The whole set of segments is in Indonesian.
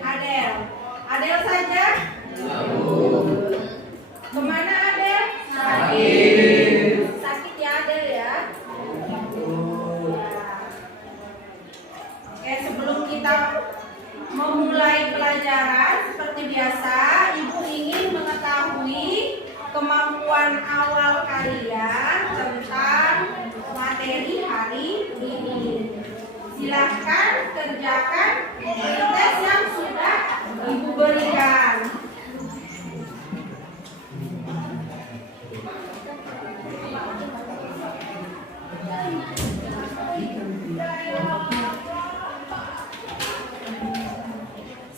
Adel. Adel saja? Kemana Adel? Sakit. Sakit ya Adel ya? Oke, sebelum kita memulai pelajaran seperti biasa, Ibu ingin mengetahui kemampuan awal kalian tentang materi hari ini. Silahkan kerjakan tes yang sudah Ibu berikan.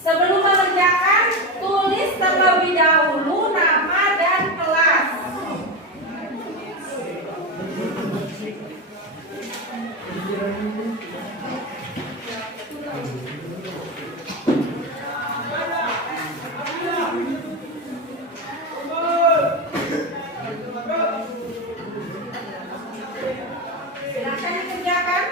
Sebelum mengerjakan, tulis terlebih dahulu nama dan kelas. Silakan dikerjakan.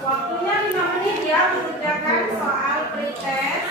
Waktunya 5 menit ya mengerjakan soal pretest.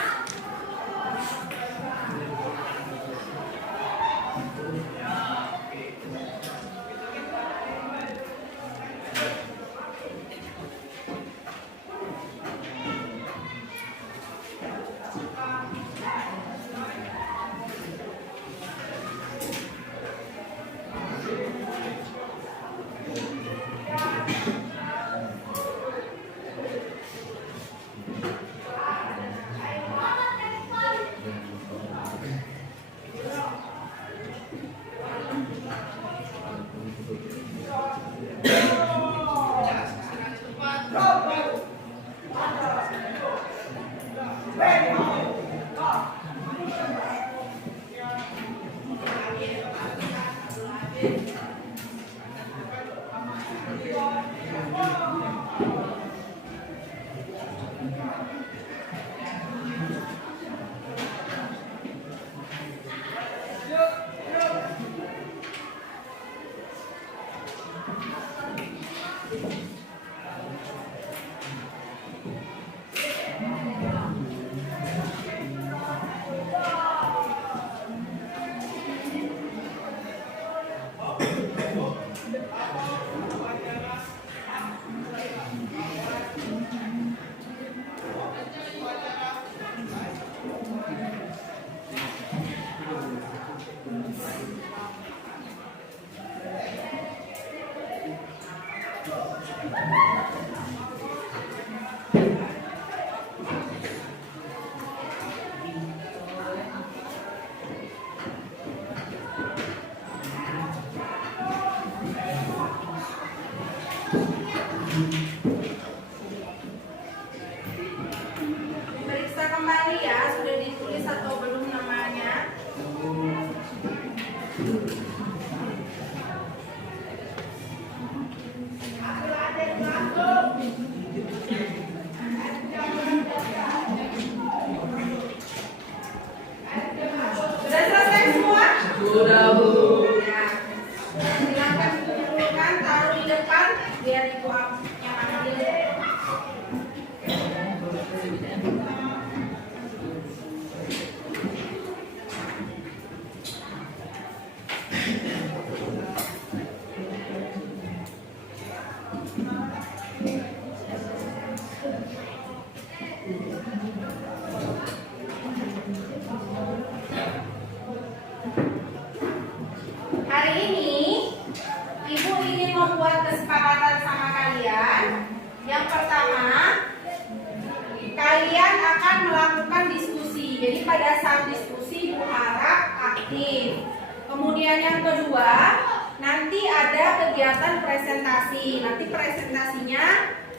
Periksa kembali ya, sudah ditulis atau belum namanya. Sudah selesai semua? Sudah, Bu. Ya. Silakan kumpulkan, taruh di depan biar Ibu yang ambil. kalian akan melakukan diskusi. Jadi pada saat diskusi diharap aktif. Kemudian yang kedua, nanti ada kegiatan presentasi. Nanti presentasinya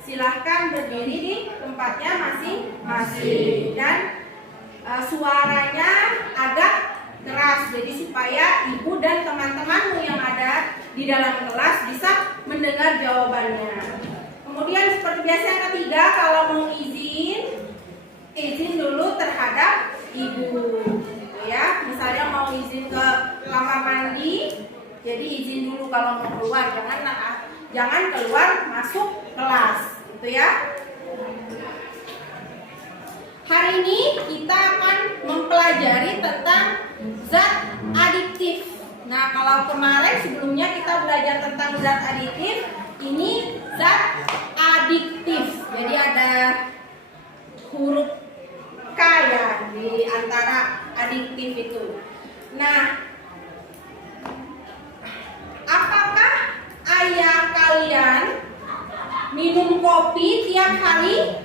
silahkan berdiri di tempatnya masing-masing dan suaranya agak keras, jadi supaya ibu dan teman-temanmu yang ada di dalam kelas bisa mendengar jawabannya. Kemudian seperti biasa yang ketiga, kalau mau izin dulu terhadap ibu, ya. Misalnya mau izin ke kamar mandi, jadi izin dulu kalau mau keluar, jangan keluar masuk kelas, gitu ya. Hari ini kita akan mempelajari tentang zat adiktif. Nah, kalau kemarin sebelumnya kita belajar tentang zat adiktif, ini zat adiktif. Jadi ada huruf K ya di antara adiktif itu. Nah, apakah ayah kalian minum kopi tiap hari?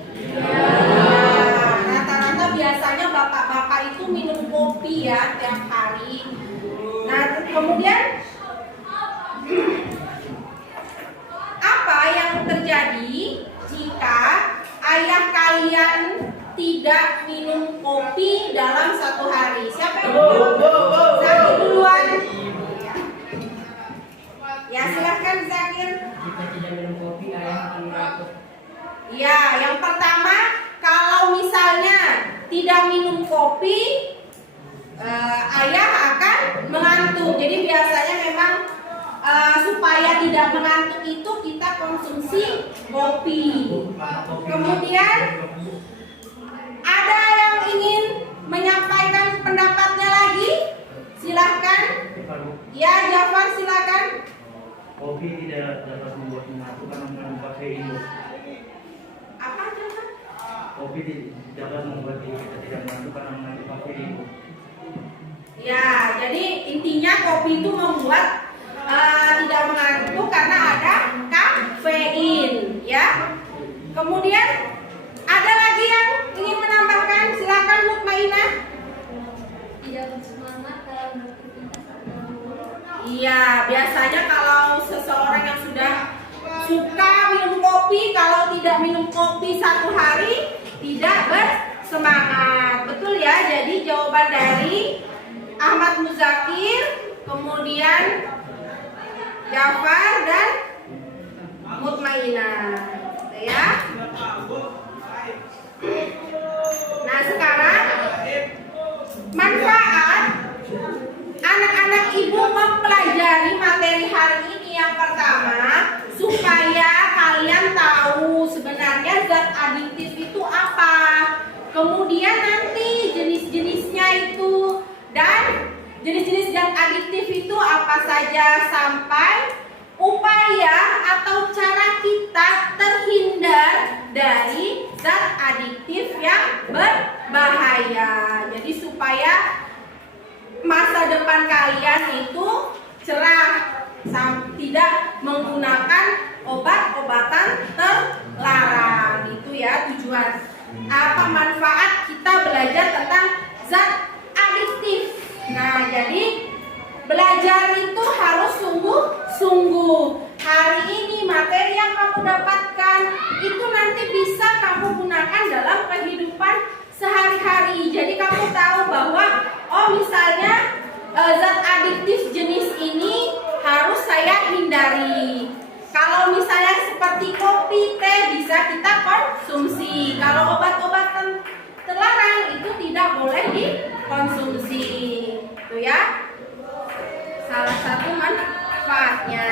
Rata-rata biasanya bapak-bapak itu minum kopi ya tiap hari. Nah, kemudian apa yang terjadi jika ayah kalian tidak minum kopi dalam satu hari? Siapa yang mau jawab? Zakir duluan. Ya, silahkan Zakir. Jika tidak minum kopi, ayah akan mengantuk. Ya, yang pertama, kalau misalnya tidak minum kopi, ayah akan mengantuk. Jadi biasanya memang supaya tidak mengantuk itu kita konsumsi kopi. Kemudian ada yang ingin menyampaikan pendapatnya lagi? Silahkan. Ya, Jafar silahkan. Kopi tidak dapat membuat mengantuk karena mengandung kafein. Apa Jafar? Kopi dapat membuat kita tidak mengantuk karena mengandung kafein. Ya, jadi intinya kopi itu membuat tidak mengantuk karena ada kafein, ya. Kemudian ada lagi yang ingin menambahkan? Silakan Mutmainah. Tidak bersemangat dalam beraktivitas atau Iya, biasanya kalau seseorang yang sudah suka minum kopi, kalau tidak minum kopi satu hari tidak bersemangat. Betul ya? Jadi jawaban dari Ahmad Muzakir, kemudian Jafar dan Mutmainah. Ya. Nah, sekarang manfaat anak-anak ibu mempelajari materi hari ini. Yang pertama, supaya kalian tahu sebenarnya zat adiktif itu apa. Kemudian nanti jenis-jenisnya itu dan jenis-jenis zat adiktif itu apa saja, sampai upaya atau cara kita terhindar dari zat adiktif yang berbahaya. Jadi supaya masa depan kalian itu cerah, tidak menggunakan obat-obatan terlarang. Itu ya tujuan. Apa manfaat kita belajar tentang zat adiktif. Nah, jadi belajar itu harus sungguh-sungguh. Hari ini materi yang kamu dapatkan itu nanti bisa kamu gunakan dalam kehidupan sehari-hari. Jadi kamu tahu bahwa misalnya zat adiktif jenis ini harus saya hindari. Kalau misalnya seperti kopi, teh bisa kita konsumsi. Kalau obat-obatan terlarang itu tidak boleh dikonsumsi. Itu ya salah satu manfaatnya.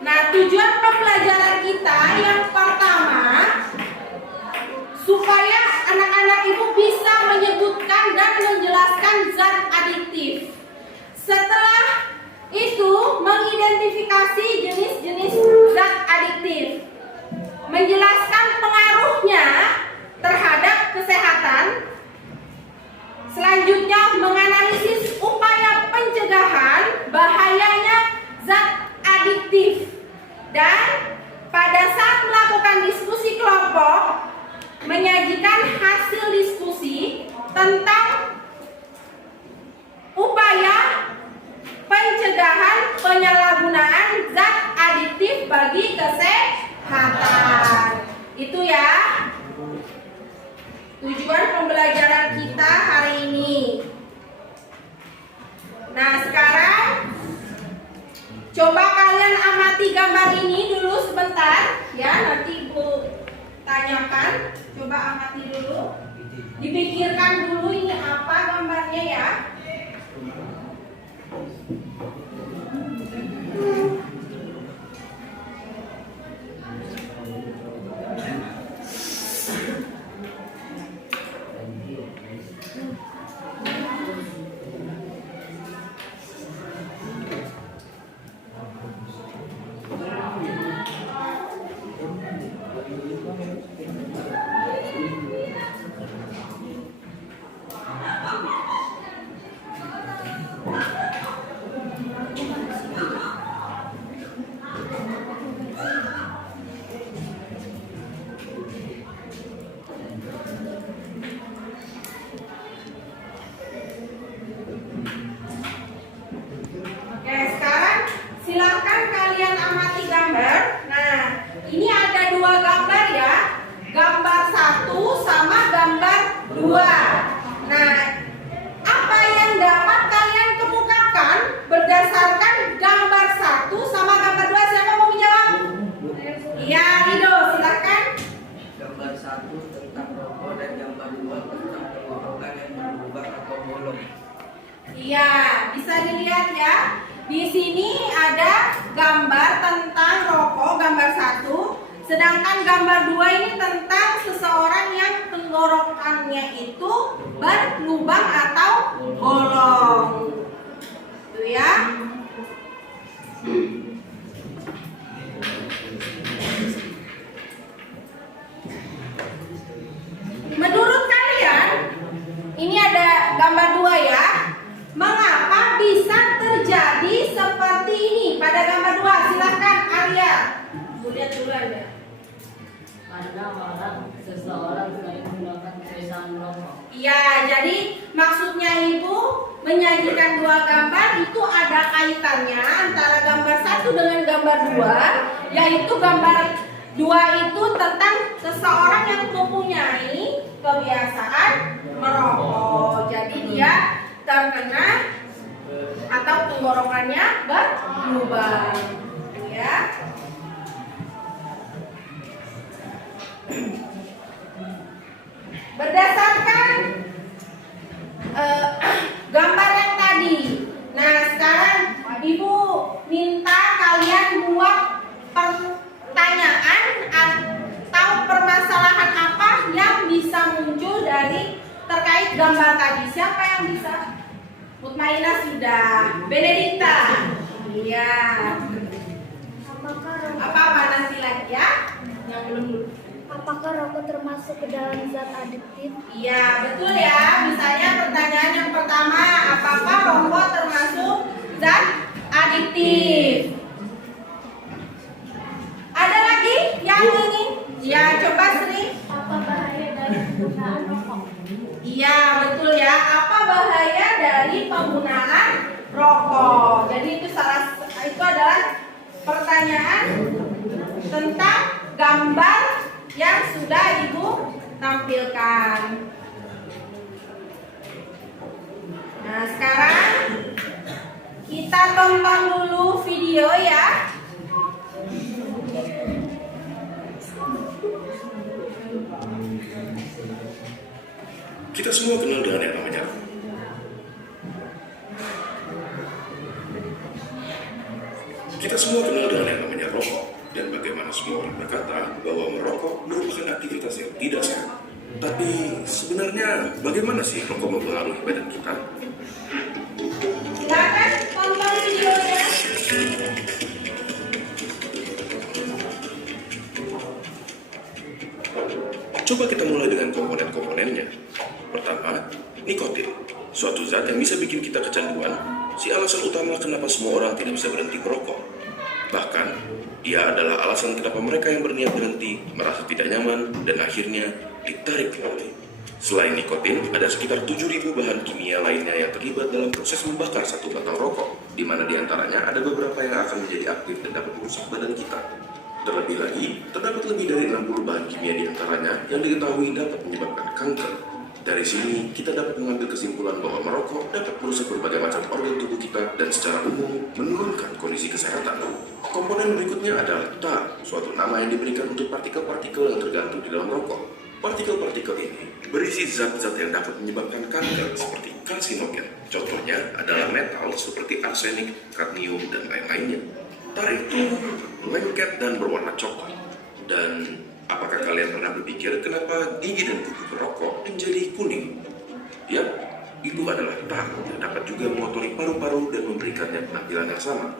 Nah, tujuan pembelajaran kita yang pertama, supaya anak-anak ibu bisa menyebutkan dan menjelaskan zat adiktif. Setelah itu mengidentifikasi jenis-jenis zat adiktif, menjelaskan pengaruhnya terhadap kesehatan. Selanjutnya menganalisis upaya pencegahan bahayanya zat adiktif. Dan pada saat melakukan diskusi kelompok, menyajikan hasil diskusi tentang upaya pencegahan penyalahgunaan zat adiktif bagi kesehatan. Itu ya tujuan pembelajaran kita hari ini. Nah, sekarang coba kalian amati gambar ini dulu sebentar ya, nanti Ibu tanyakan. Coba amati dulu, dipikirkan dulu ini apa gambarnya ya. Oke, sekarang silakan kalian amati gambar. Nah, ini ada dua gambar ya, gambar 1 sama gambar 2. Nah, apa yang dapat kalian kemukakan berdasarkan gambar 1 sama gambar 2? Siapa mau menjawab? Iya, Rido, silakan. Gambar 1 tentang rokok dan gambar 2 tentang tenggorokan yang berlubang atau bolong. Iya, bisa dilihat ya. Di sini ada gambar tentang rokok, gambar 1. Sedangkan gambar 2 ini tentang seseorang yang tenggorokannya itu berlubang atau bolong. Itu ya. Menurut kalian, ini ada gambar 2 ya. Mengapa bisa terjadi seperti ini pada gambar 2? Silahkan Arya. Lihat dulu aja. Karena seseorang sering menggunakan kebiasaan merokok. Iya, jadi maksudnya Ibu menyajikan dua gambar itu ada kaitannya antara gambar 1 dengan gambar 2, yaitu gambar 2 itu tentang seseorang yang mempunyai kebiasaan merokok. Jadi dia terkena atau tenggorokannya berlubang, ya. Berdasarkan gambar yang tadi. Nah, sekarang Ibu minta kalian buat pertanyaan atau permasalahan apa yang bisa muncul dari terkait gambar tadi. Siapa yang bisa? Mutmainah sudah. Benedikta. Iya. Apa nanti lagi ya? Yang belum dulu. Apakah rokok termasuk ke dalam zat adiktif? Iya, betul ya. Misalnya pertanyaan yang pertama, apakah rokok termasuk zat adiktif? Ada lagi yang ini? Ya, coba Sri. Apa bahaya dari penggunaan rokok? Iya, betul ya. Apa bahaya dari penggunaan rokok? Jadi itu adalah pertanyaan tentang gambar yang sudah Ibu tampilkan. Nah, sekarang kita tonton dulu video ya. Kita semua kenal dengan yang namanya rokok. Kita semua kenal dengan yang namanya rokok. Dan bagaimana semua orang berkata bahwa merokok merupakan aktivitas yang tidak sehat. Tapi sebenarnya bagaimana sih rokok mempengaruhi badan kita? Silakan tonton videonya. Coba kita mulai dengan komponen-komponennya. Pertama, nikotin. Suatu zat yang bisa bikin kita kecanduan, si alasan utama kenapa semua orang tidak bisa berhenti merokok. Bahkan, dia adalah alasan kenapa mereka yang berniat berhenti merasa tidak nyaman dan akhirnya ditarik kembali. Selain nikotin, ada sekitar 7.000 bahan kimia lainnya yang terlibat dalam proses membakar satu batang rokok, di mana diantaranya ada beberapa yang akan menjadi aktif dan dapat merusak badan kita. Terlebih lagi, terdapat lebih dari 60 bahan kimia diantaranya yang diketahui dapat menyebabkan kanker. Dari sini, kita dapat mengambil kesimpulan bahwa merokok dapat merusak berbagai macam organ tubuh kita dan secara umum menurunkan kondisi kesehatan. Komponen berikutnya adalah tar, suatu nama yang diberikan untuk partikel-partikel yang tergantung di dalam rokok. Partikel-partikel ini berisi zat-zat yang dapat menyebabkan kanker seperti karsinogen. Contohnya adalah metal seperti arsenik, kadmium, dan lain-lainnya. Tar itu lengket dan berwarna coklat. Dan apakah kalian pernah berpikir kenapa gigi dan kuku perokok menjadi kuning? Yap, itu adalah tar yang dapat juga mengotori paru-paru dan memberikannya penampilan yang sama.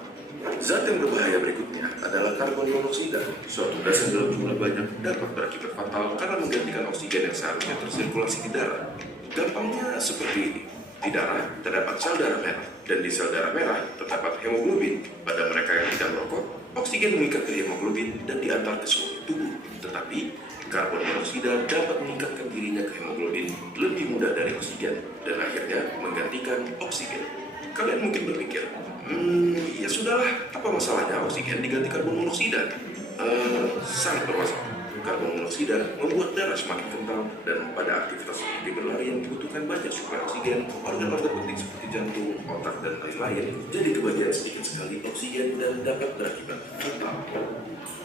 Zat yang berbahaya berikutnya adalah karbon monoksida. Suatu gas yang dalam jumlah banyak dapat berakibat fatal karena menggantikan oksigen yang seharusnya tersirkulasi di darah. Gampangnya seperti ini. Di darah terdapat sel darah merah, dan di sel darah merah terdapat hemoglobin. Pada mereka yang tidak merokok, oksigen mengikat ke hemoglobin dan diantar ke seluruh tubuh. Tetapi karbon monoksida dapat meningkatkan dirinya ke hemoglobin lebih mudah dari oksigen dan akhirnya menggantikan oksigen. Kalian mungkin berpikir, ya sudahlah, apa masalahnya oksigen diganti karbon monoksida? Sangat bermasalah. Karbon monoksida membuat darah semakin kental dan pada aktivitas seperti berlari yang dibutuhkan banyak suplai oksigen, organ-organ penting seperti jantung, otak, dan lain-lain jadi kebagian sedikit sekali oksigen dan dapat berakibat fatal.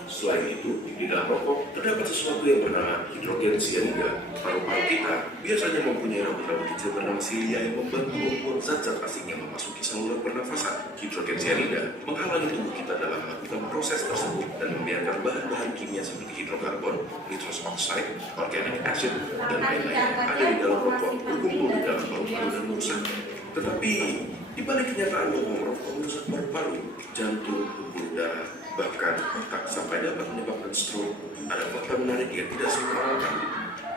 Selain itu, di dalam rokok terdapat sesuatu yang bernama hidrogen sianida. Paru-paru kita biasanya mempunyai rambut-rambut kecil bernama silia yang membantu membuat zat-zat asing yang memasuki saluran pernafasan. Hidrogen sianida menghalangi tubuh kita dalam melakukan proses tersebut dan membiarkan bahan-bahan kimia seperti hidrokarbon, nitrous oxide, organic acid, dan lain-lain ada di dalam rokok berkumpul di dalam paru-paru dan merusak. Tetapi di balik kenyataan bahwa merokok merusak paru-paru, jantung, pembuluh darah, bahkan otak sampai dapat menyebabkan stroke, ada fakta menarik yang tidak semua orang tahu.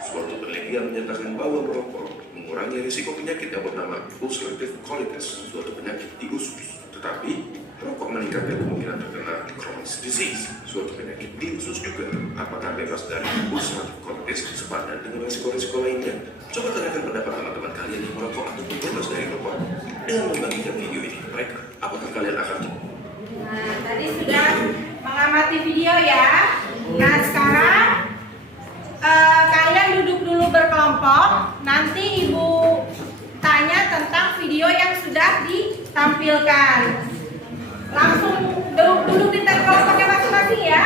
Suatu penelitian menyatakan bahwa merokok mengurangi risiko penyakit yang bernama ulcerative colitis, suatu penyakit di usus. Tetapi merokok meningkatkan kemungkinan terkena Crohn's disease, suatu penyakit di usus juga. Apakah bebas dari ulcerative colitis sepadan dengan risiko-risiko lainnya? Coba tanyakan pendapat teman-teman kalian yang merokok atau bebas dari rokok dengan membagikan video ini ke mereka. Apakah kalian akan tahu? Nah, tadi sudah mengamati video ya. Nah, sekarang kalian duduk dulu berkelompok. Nanti Ibu tanya tentang video yang sudah ditampilkan. Langsung duduk di kelompoknya masing-masing ya.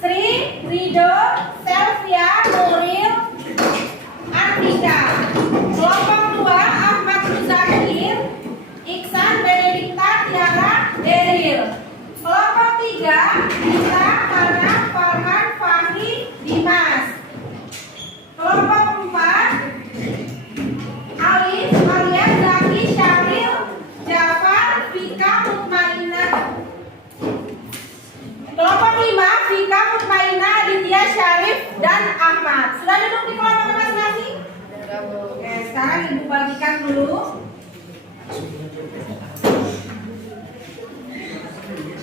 Sri, Rido, Selvia, Nuril, Artika. Kelompok 2 Ahmad Muzakir, Iksan, Benedikta, Tiara, Deril. Kelompok 3 Gita, Hana, Farhan, Fahri, Dimas. Kelompok 4 Alif, Maria, Zaki, Syaril, Jafar, Vika, Mutmainah. Kelompok 5 Vika, Mutmainah, Aditya, Syarif, dan Ahmad. Sudah duduk di kelompok masing-masing? Oke, sekarang Ibu bagikan dulu.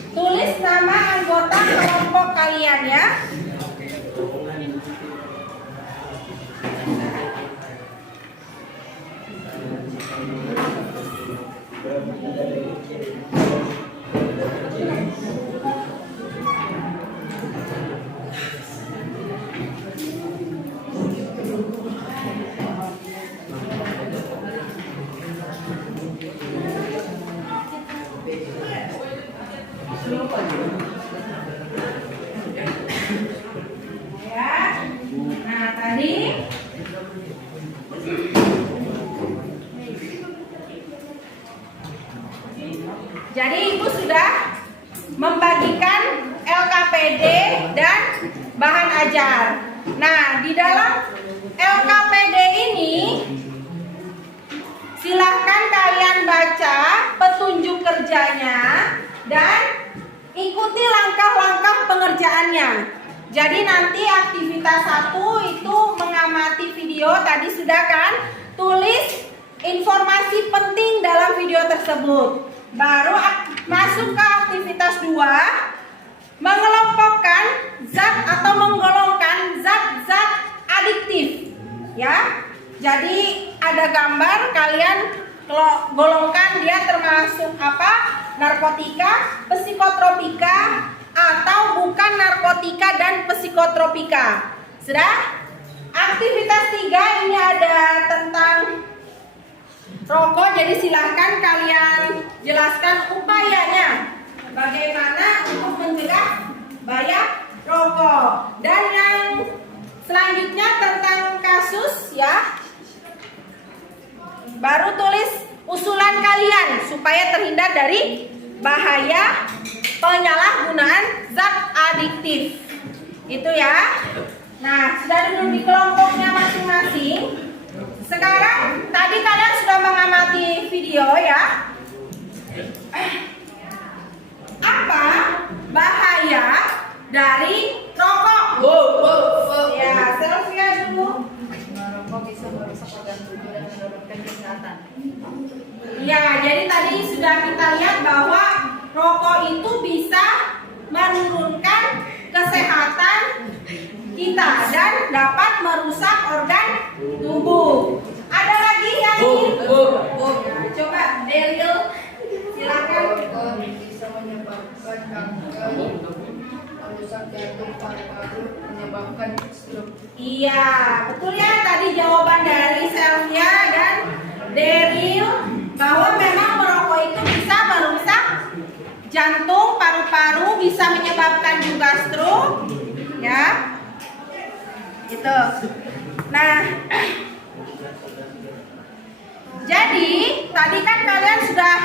Tulis nama anggota kelompok kalian ya. Ya. Nah, tadi jadi Ibu sudah membagikan LKPD dan bahan ajar. Nah, di dalam LKPD ini silahkan kalian baca petunjuk kerjanya dan ikuti langkah-langkah pengerjaannya. Jadi nanti aktivitas 1 itu mengamati video, tadi sudah kan? Tulis informasi penting dalam video tersebut. Baru masuk ke aktivitas 2, mengelompokkan zat atau menggolongkan zat-zat adiktif. Ya. Jadi ada gambar, kalian golongkan dia termasuk apa? Narkotika, psikotropika, atau bukan narkotika dan psikotropika. Sudah? Aktivitas 3 ini ada tentang rokok, jadi silahkan kalian jelaskan upayanya bagaimana untuk mencegah bahaya rokok. Dan yang selanjutnya tentang kasus ya, baru tulis usulan kalian supaya terhindar dari bahaya penyalahgunaan zat adiktif. Itu ya. Nah, sudah duduk di kelompoknya masing-masing. Sekarang tadi kalian sudah mengamati video ya. Apa bahaya dari rokok? Ya, Sylvia dulu. Merokok bisa merusak organ tubuh dan menurunkan kesehatan. Ya, jadi tadi sudah kita lihat bahwa rokok itu bisa menurunkan kesehatan kita dan dapat merusak organ tubuh. Ada lagi yang ingin? Ya, coba Delil, silakan. Rokok bisa menyebabkan kanker, merusak jantung, paru-paru, menyebabkan stroke. Iya, betul ya tadi jawaban dari Sylvia dan Delil bahwa memang merokok itu bisa merusak jantung, paru-paru, bisa menyebabkan juga stroke, ya. Gitu. Nah, jadi tadi kan kalian sudah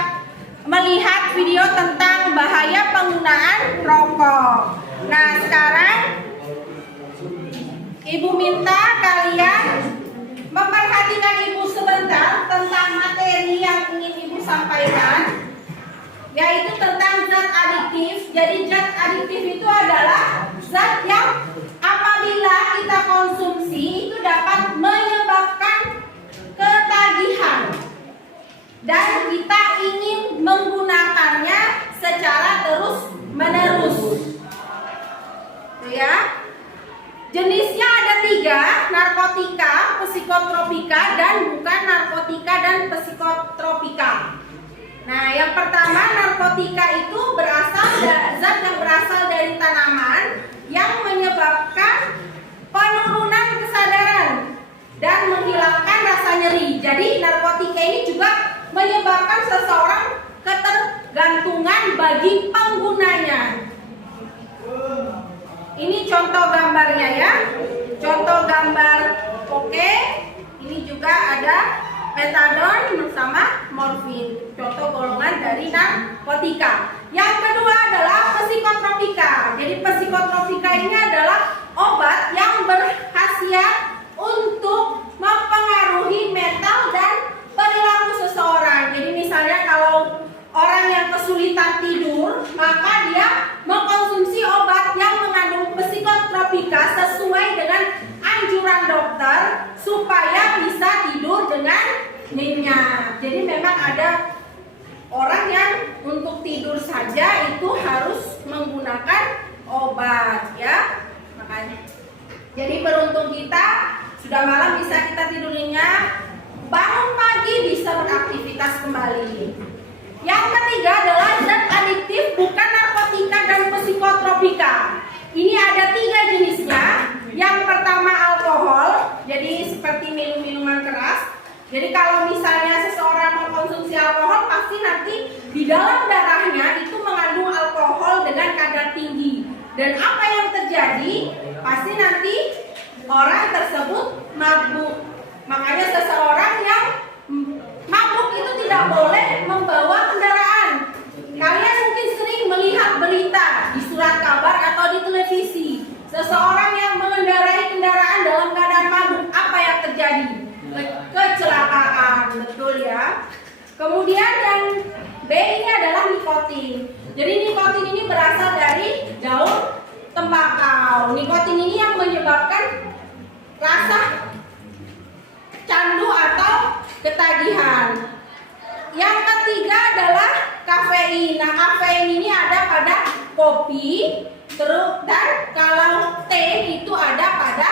melihat video tentang bahaya penggunaan rokok. Nah, sekarang Ibu minta kalian memperhatikan Ibu sebentar tentang materi yang ingin Ibu sampaikan, yaitu tentang zat adiktif. Jadi zat adiktif itu adalah zat yang apabila kita konsumsi itu dapat menyebabkan ketagihan dan kita ingin menggunakannya secara terus-menerus. Tuh ya. Jenisnya ada 3, narkotika, psikotropika, dan bukan narkotika dan psikotropika. Nah, yang pertama narkotika itu zat yang berasal dari tanaman yang menyebabkan penurunan kesadaran dan menghilangkan rasa nyeri. Jadi narkotika ini juga menyebabkan seseorang ketergantungan bagi penggunanya. Ini contoh gambarnya ya. Contoh gambar oke. Ini juga ada metadon bersama morfin. Contoh golongan dari narkotika. Yang kedua adalah psikotropika. Jadi psikotropika ini adalah obat yang berkhasiat untuk mempengaruhi mental dan perilaku seseorang. Jadi misalnya kalau orang yang kesulitan tidur, maka dia mengkonsumsi obat yang mengandung psikotropika sesuai dengan anjuran dokter supaya bisa tidur dengan nyenyak. Jadi memang ada orang yang untuk tidur saja itu harus menggunakan obat ya. Makanya. Jadi beruntung kita sudah malam bisa kita tidur nyenyak, bangun pagi bisa beraktivitas kembali. Yang ketiga adalah zat adiktif bukan narkotika dan psikotropika. Ini ada 3 jenisnya. Yang pertama alkohol, jadi seperti minuman keras. Jadi kalau misalnya seseorang mengkonsumsi alkohol, pasti nanti di dalam darahnya itu mengandung alkohol dengan kadar tinggi. Dan apa yang terjadi? Pasti nanti orang tersebut mabuk. Makanya seseorang yang mabuk itu tidak boleh membawa kendaraan. Kalian mungkin sering melihat berita di surat kabar atau di televisi. Seseorang yang mengendarai kendaraan dalam keadaan mabuk, apa yang terjadi? Kecelakaan, betul ya. Kemudian yang B ini adalah nikotin. Jadi nikotin ini berasal dari daun tembakau. Nikotin ini yang menyebabkan rasa candu atau ketagihan. Yang ketiga adalah kafein. Nah, kafein ini ada pada kopi, dan kalau teh itu ada pada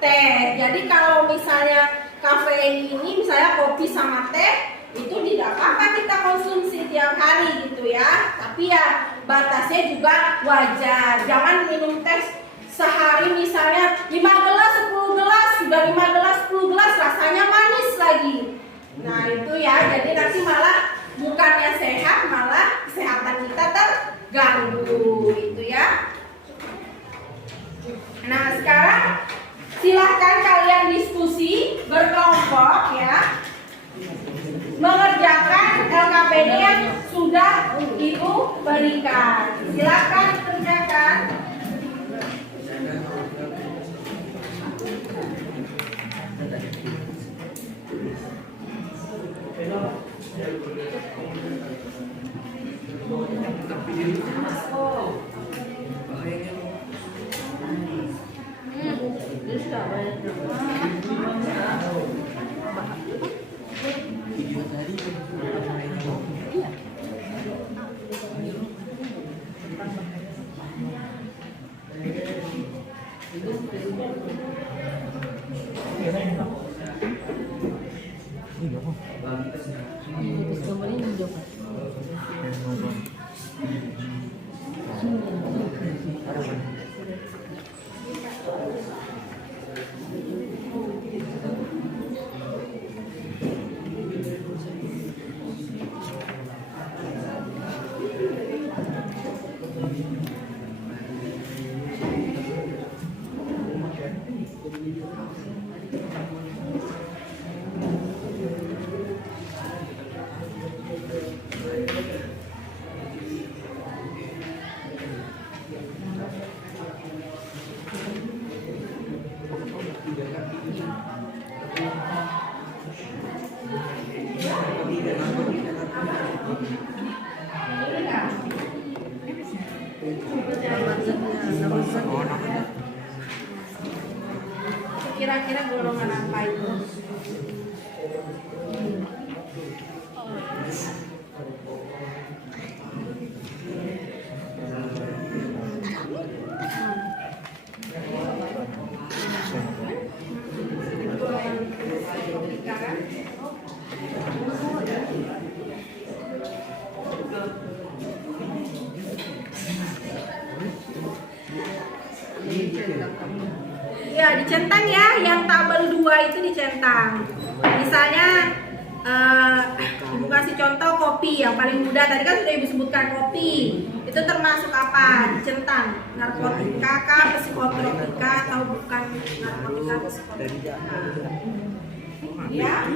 teh. Jadi kalau misalnya kafein ini misalnya kopi sama teh itu tidak apa-apa kita konsumsi tiap hari gitu ya. Tapi ya batasnya juga wajar. Jangan minum teh sehari misalnya 5 gelas, 10 gelas, sudah 5 gelas, 10 gelas rasanya manis lagi. Nah itu ya, jadi nanti malah bukannya sehat, malah kesehatan kita terganggu itu ya. Nah sekarang silahkan kalian diskusi berkelompok ya, mengerjakan LKPD yang sudah Ibu berikan. Silahkan kerjakan. Kira-kira golongan apa itu? Ya, dicentang ya, yang tabel 2 itu dicentang. Misalnya Ibu kasih contoh kopi yang paling mudah, tadi kan sudah Ibu sebutkan kopi. Itu termasuk apa? Dicentang. Narkotika kah, psikotropika atau bukan narkotika psikotropika? Ya.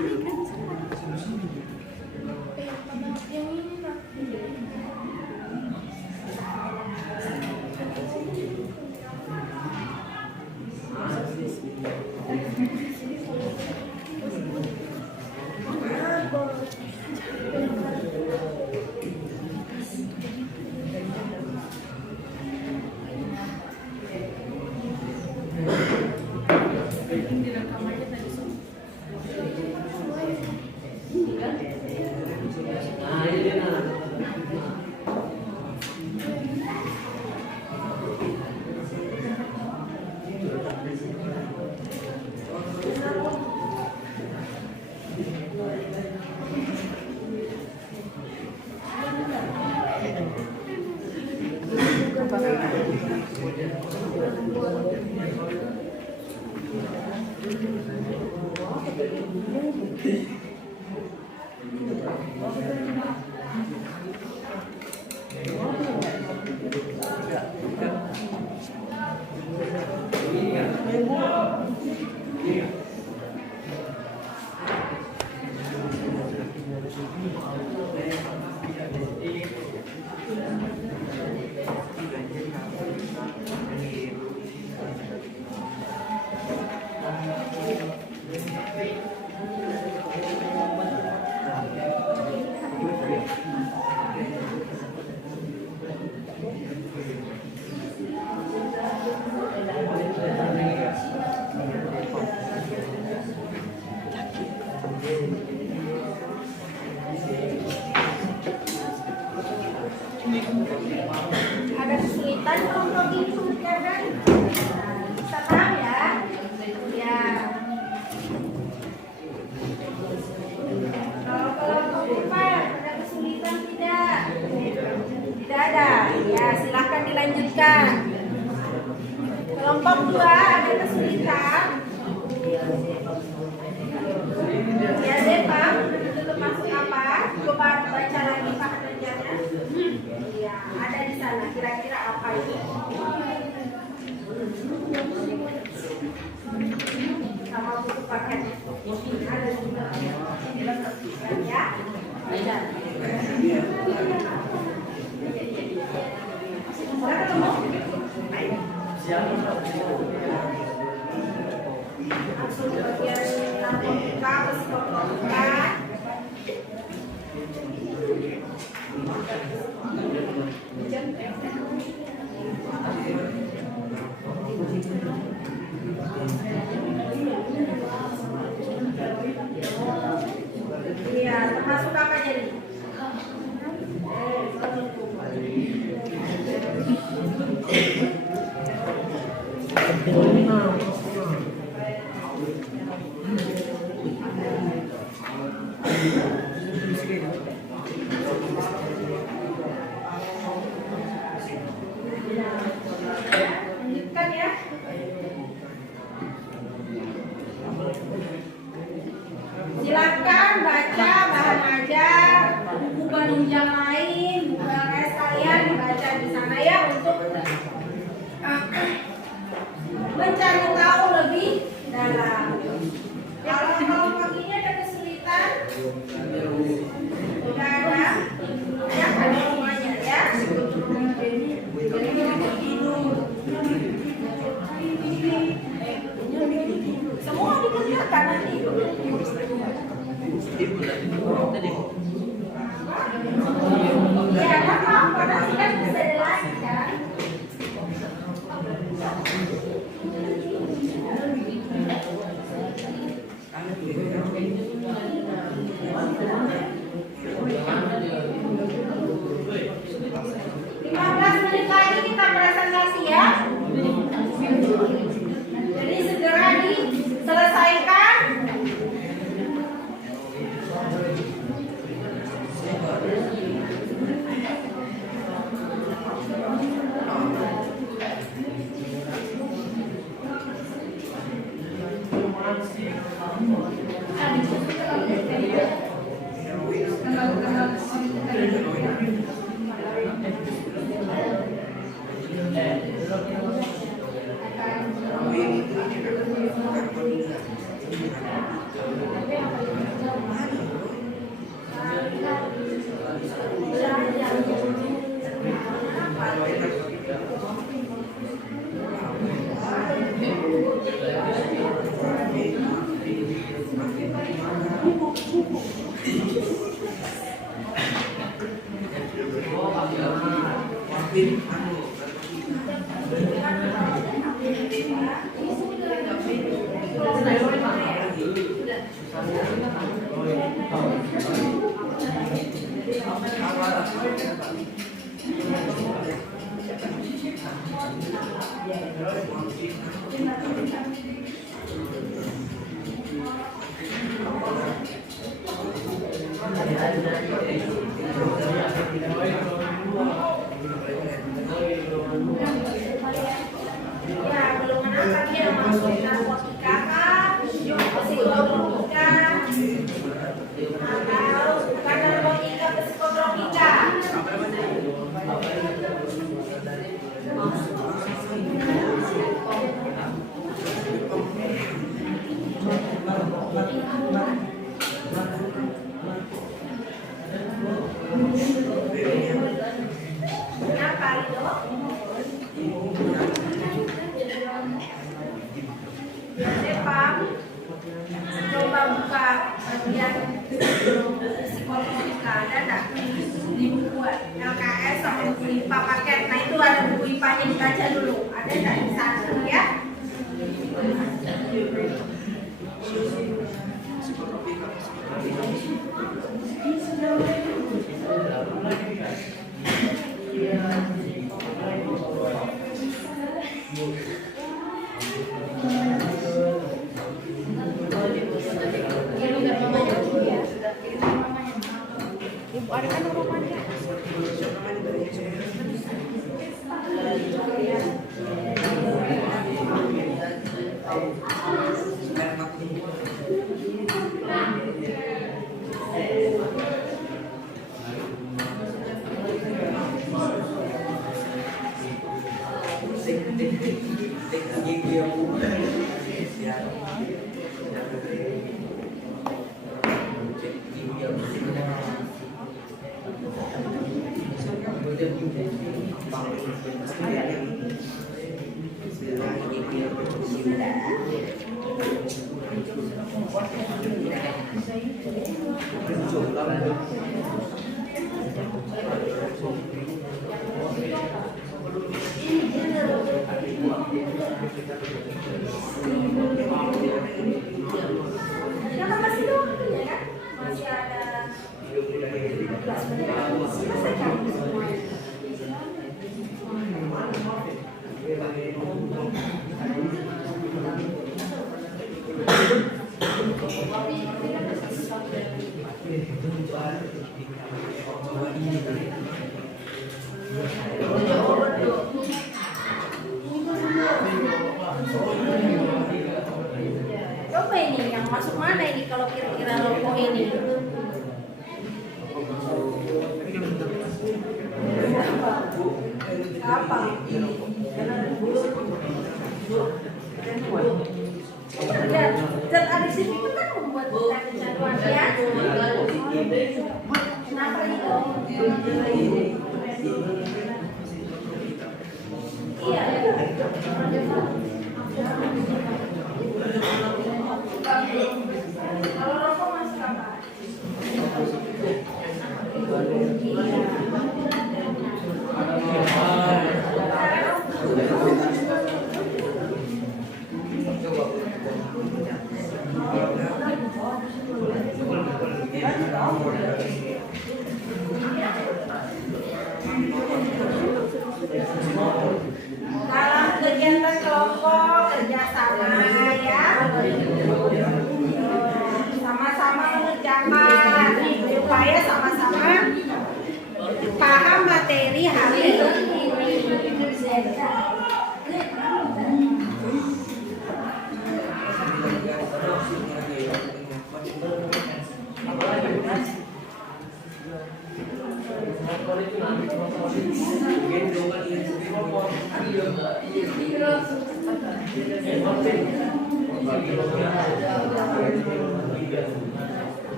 Ada kesulitan kelompok itu kan? Bisa tahu ya? Ya. kedua ada kesulitan. Ya deh Pak, itu masuk apa? Coba baca lagi Pak kerjanya. Iya, ada di sana. Kira-kira apa itu? Sama buku paketnya. Ada juga. Ya. Sudah ketemu? Langsung bagian narkotika, psikotronika. Iya, termasuk apa jadi? Lanjutkan ya. Silakan baca bahan ajar, buku penunjang lain, buku LS kalian baca di sana ya untuk mencari tahu lebih dalam. Kalau paginya ada kesulitan, udah ada semuanya ya. Semua dikerjakan nanti. Ya, nggak apa-apa, nanti kan bisa dilanjutkan. Menit lagi kita presentasi ya. Jadi segera diselesaikan. Ya, belum menangkap dia masuk narkotika kan, psikotropika, atau bukan narkotika, psikotropika. Kenapa itu? Pak, coba buka bagian psikotropika, ada nggak di buku LKS atau buku IPA paket? Nah itu ada buku IPA-nya, dibaca dulu. Ada nggak di sana ya? Ibu ada kan rumahnya? Yang masih doang ya kan? Masih ada 15 menit. Selesaikan semuanya. Coba ini yang masuk mana ini kalau kira-kira logo ini? Apa? Zat adisif itu kan membuat kita kecanduan ya. Kenapa itu? Iya. Kalau rokok masuk apa? Dalam kegiatan kelompok kerjasama ya, sama-sama mengerjakan supaya sama-sama paham materi hari ini.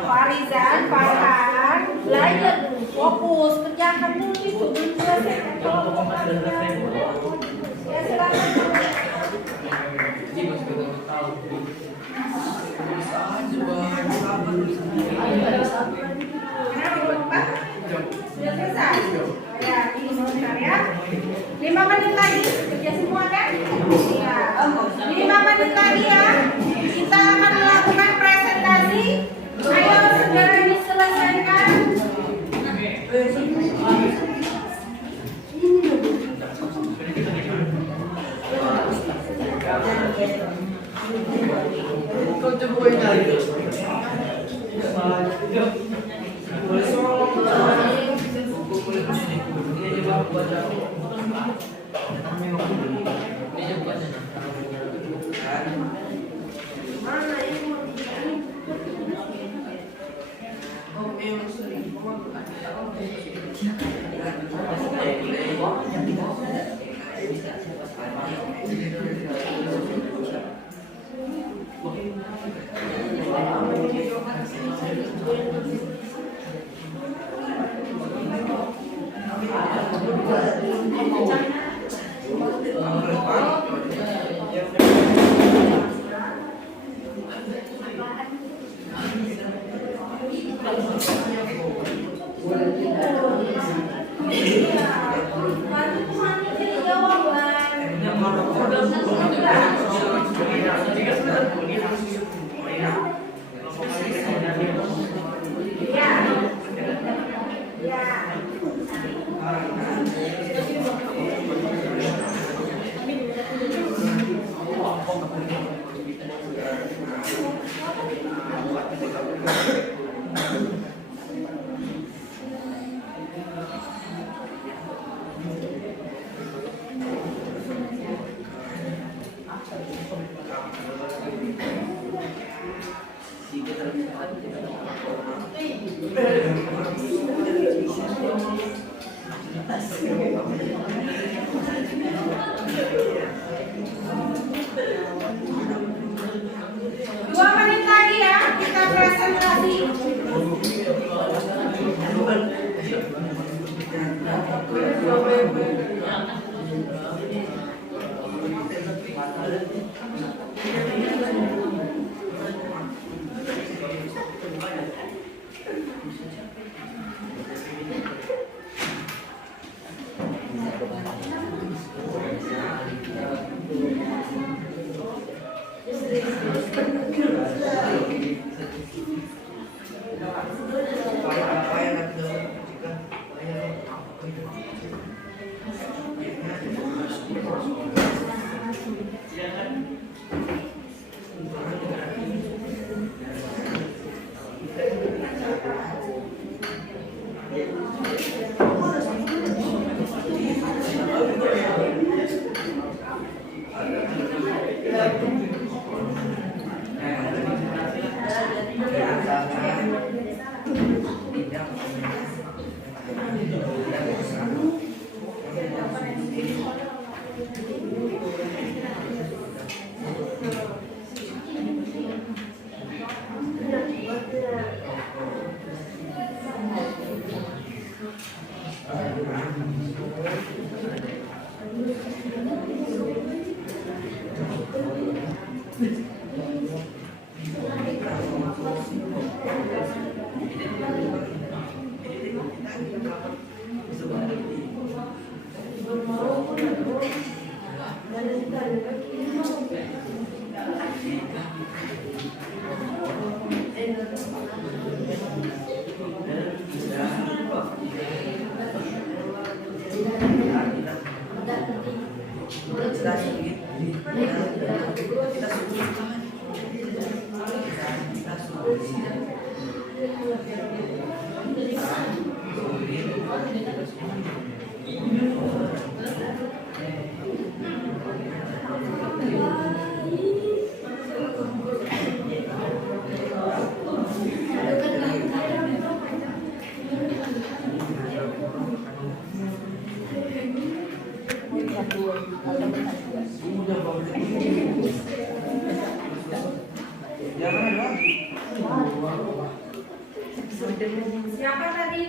Farizan, Farhan, belajar dulu, fokus, kerjakan dulu itu, belum selesai. Ya silakan. Kenapa? Sudah selesai? Ya, ini sebentar ya. 5 menit lagi, kerja semua kan? Iya. 5 menit lagi ya. Kita akan melakukan presentasi. Ayo segera diselesaikan. Kau coba lagi.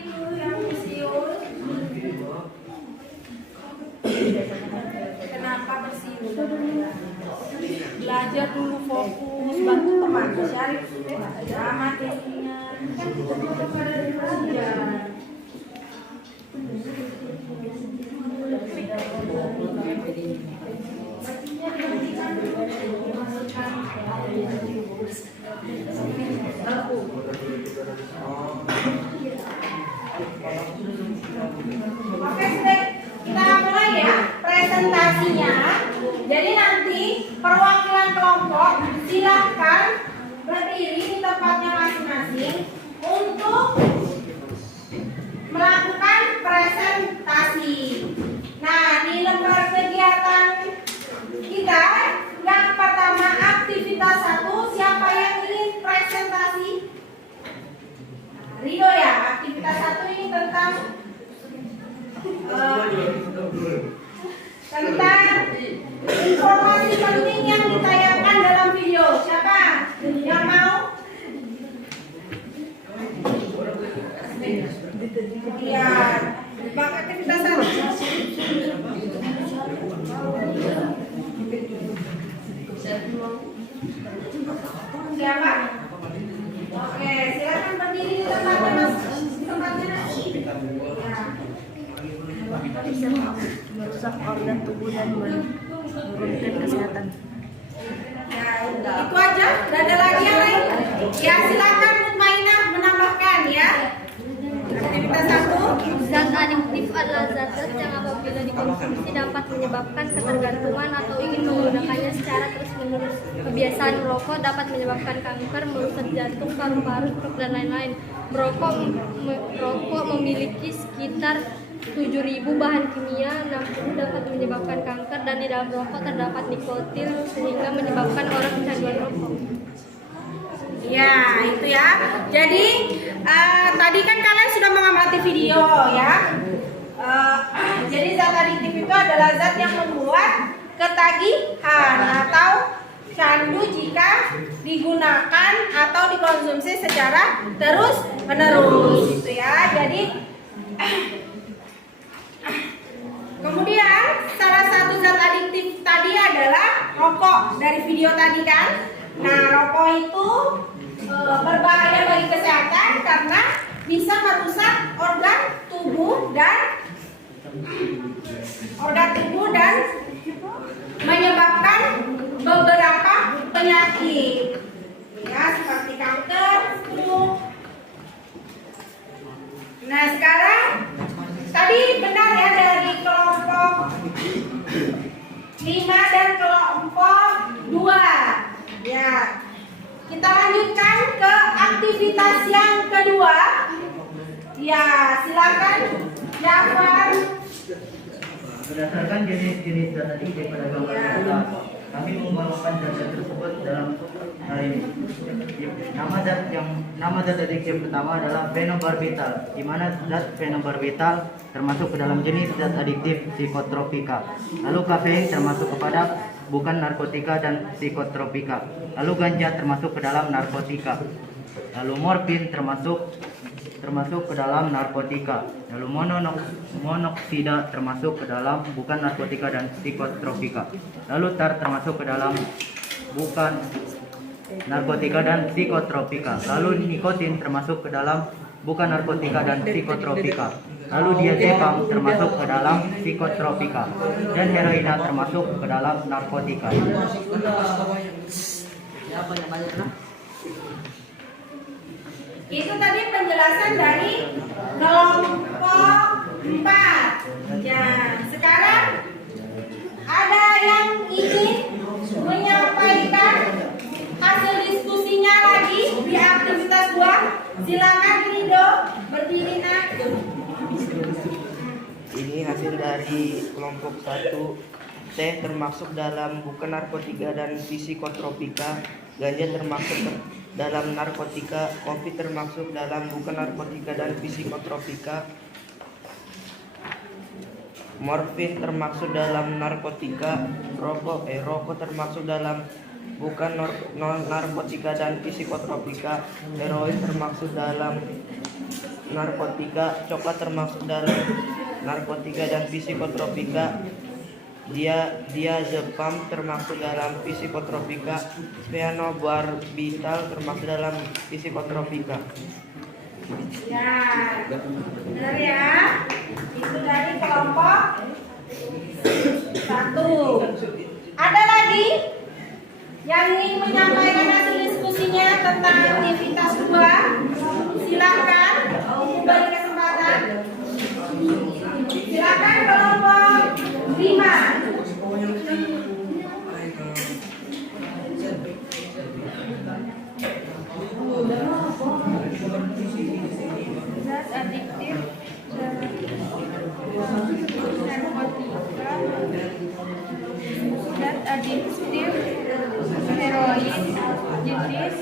itu yang tersiul? Kenapa tersiul? Belajar dulu, fokus, bantu teman cari materinya kan kita udah pada belajar. Oke, sudah kita mulai ya presentasinya. Jadi nanti perwakilan kelompok silahkan berdiri di tempatnya masing-masing untuk melakukan presentasi. Nah, di lembar kegiatan kita yang pertama aktivitas 1, siapa yang ingin presentasi? Rio ya, aktivitas 1 ini tentang informasi penting yang ditayangkan dalam video. Siapa yang mau? Iya, maka aktivitas 1. Siapa? Oke, silakan berdiri di tempatnya mas. Di tempatnya nasi. Bisa merusak organ tubuh dan menurunkan kesehatan. Ya, itu aja. Tidak ada lagi yang lain. Ya, silakan Mutmainah menambahkan ya. Aktivitas 1. Zat adiktif adalah zat-zat yang apabila dikonsumsi dapat menyebabkan ketergantungan atau ingin menggunakannya secara terus-menerus. Kebiasaan merokok dapat menyebabkan kanker, merusak jantung, paru-paru, stroke, dan lain-lain. Merokok memiliki sekitar 7.000 bahan kimia, 60 dapat menyebabkan kanker, dan di dalam rokok terdapat nikotin sehingga menyebabkan orang kecanduan rokok. Ya, itu ya. Jadi tadi kan kalian sudah mengamati video ya. Jadi zat adiktif itu adalah zat yang membuat ketagihan atau candu jika digunakan atau dikonsumsi secara terus-menerus, gitu ya. Jadi kemudian salah satu zat adiktif tadi adalah rokok dari video tadi kan. Nah, rokok itu berbahaya bagi kesehatan karena bisa merusak organ tubuh dan menyebabkan beberapa penyakit ya, seperti kanker, stroke. Nah, sekarang tadi benar ya dari kelompok 5 dan kelompok 2 ya. Kita lanjutkan ke aktivitas yang kedua. Ya, silakan Jafar. Berdasarkan jenis-jenis zat adiktif pada gambar kita, kami mengembangkan zat tersebut dalam hal ini. Nama zat adiktif pertama adalah fenobarbital, di mana zat fenobarbital termasuk ke dalam jenis zat adiktif psikotropika. Lalu kafein termasuk kepada bukan narkotika dan psikotropika. Lalu ganja termasuk ke dalam narkotika. Lalu morfin termasuk ke dalam narkotika. Lalu monoksida termasuk ke dalam bukan narkotika dan psikotropika. Lalu tar termasuk ke dalam bukan narkotika dan psikotropika. Lalu nikotin termasuk ke dalam bukan narkotika dan psikotropika. Lalu diazepam termasuk ke dalam psikotropika, dan heroina termasuk ke dalam narkotika. Itu tadi penjelasan dari kelompok 4. Ya, sekarang ada yang ingin menyampaikan hasil diskusinya lagi di aktivitas 2. Silakan Rido, berdiri nak. Ini hasil dari kelompok 1. Teh termasuk dalam bukan narkotika dan psikotropika. Ganja termasuk dalam narkotika. Kopi termasuk dalam bukan narkotika dan psikotropika. Morfin termasuk dalam narkotika. Rokok termasuk dalam bukan narkotika dan psikotropika. Heroin termasuk dalam narkotika, coklat termasuk dalam narkotika dan psikotropika, diazepam termasuk dalam psikotropika, phenobarbital termasuk dalam psikotropika. Ya, benar ya. Itu dari kelompok 1. Ada lagi yang ingin menyampaikan hasil diskusinya tentang aktivitas 2? Silakan, beri kesempatan. Silakan kelompok 5. Zat adiktif narkotika, zat adiktif heroin jenis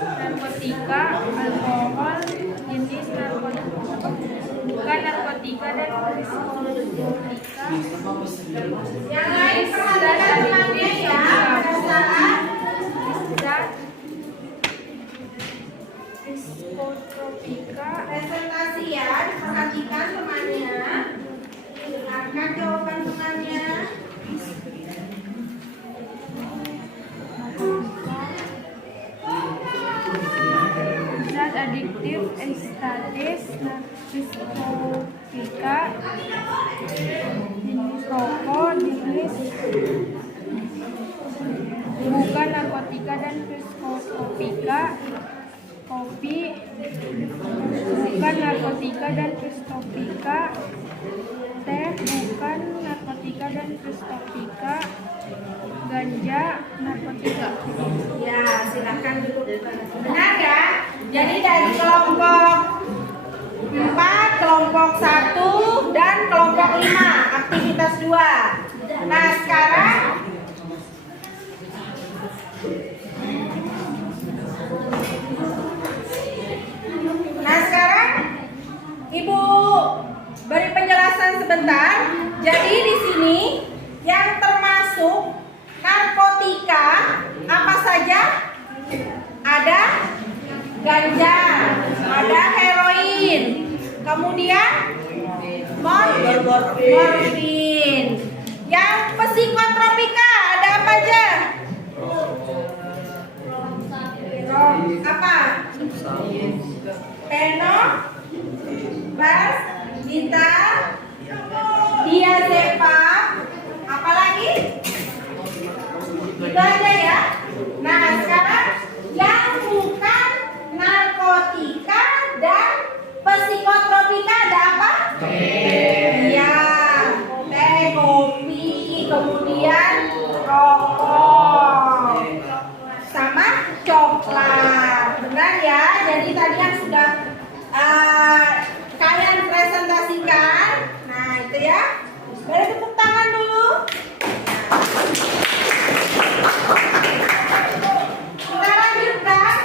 narkotika, alkohol jenis narkotika, bukan narkotika dan psikotropika. Yang lain perhatikan temannya ya pada saat Zat psikotropika, presentasi ya, diperhatikan temannya. Dengarkan jawaban temannya. zat adiktif estatis psikotropika, jenis rokok jenis bukan narkotika dan psikotropika, kopi bukan narkotika dan psikotropika, teh bukan narkotika dan psikotropika, ganja narkotika. Ya, silakan duduk. Benar ya? Jadi dari kelompok 4, kelompok 1, dan kelompok 5, aktivitas 2. Nah, sekarang Ibu beri penjelasan sebentar. Jadi di sini yang termasuk narkotika apa saja? Ada ganja, ada heroin, kemudian morfin. Yang psikotropika ada apa aja? Apa? Phenobarbital, diazepam, apa lagi? Itu aja ya. Nah sekarang yang bukan narkotika dan psikotropika ada apa? Iya, teh, kopi, kemudian rokok, sama coklat. Benar ya? Jadi tadi yang sudah kalian presentasikan. Nah itu ya. Beri tepuk tangan dulu. Kita lanjutkan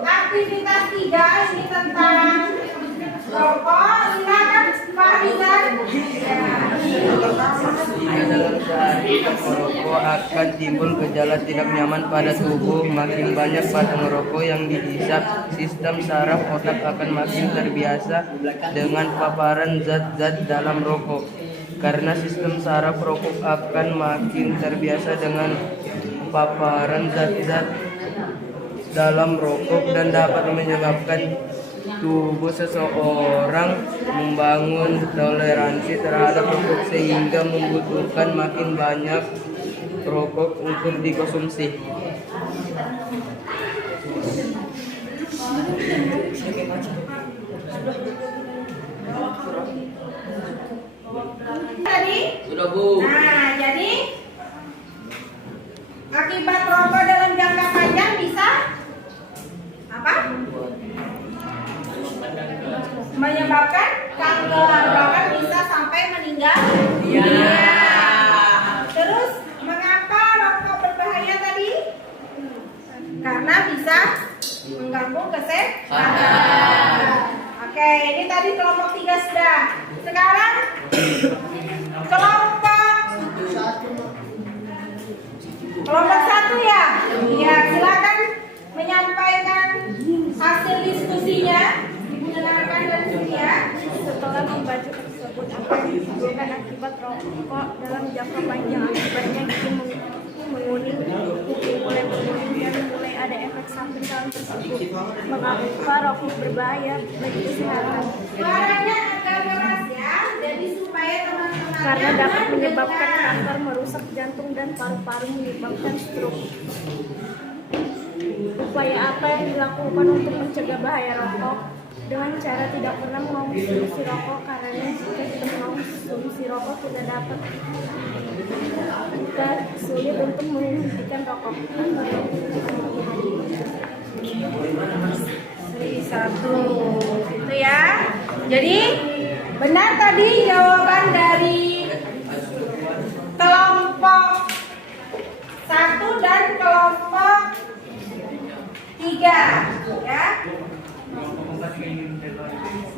aktivitas 3 ini tentang rokok. Silakan Pak Rizal. Dalam sehari merokok akan timbul gejala tidak nyaman pada tubuh. Makin banyak batang rokok yang dihisap, sistem saraf otak akan makin terbiasa dengan paparan zat-zat dalam rokok. Karena sistem saraf rokok akan makin terbiasa dengan paparan zat-zat dalam rokok dan dapat menyebabkan tubuh seseorang membangun toleransi terhadap rokok sehingga membutuhkan makin banyak rokok untuk dikonsumsi. Tadi? Sudah Bu. Nah, jadi akibat rokok dalam jangka panjang bisa apa? Menyebabkan kanker, bahkan bisa sampai meninggal. Iya. Terus mengapa rokok berbahaya tadi? Karena bisa mengganggu kesehatan. Oke, ini tadi kelompok 3 sudah. Sekarang kelompok 1 ya. Ya, silakan menyampaikan hasil diskusinya. Dengarkan dan tersebut akan menimbulkan akibat rokok dalam jangka panjang. Akibatnya gigi menguning, kuping mulai menguning, dan mulai ada efek samping dalam tersebut. Mengapa rokok berbahaya bagi kesehatan? Suaranya agak keras ya, jadi supaya teman-teman Karena dapat menyebabkan kanker, merusak jantung dan paru-paru, menyebabkan stroke. Upaya apa yang dilakukan untuk mencegah bahaya rokok? Dengan cara tidak pernah mengonsumsi rokok, karena jika kita mengonsumsi rokok kita sulit untuk menghentikan rokok. satu itu ya. Jadi benar tadi jawaban dari kelompok 1 dan kelompok 3 ya.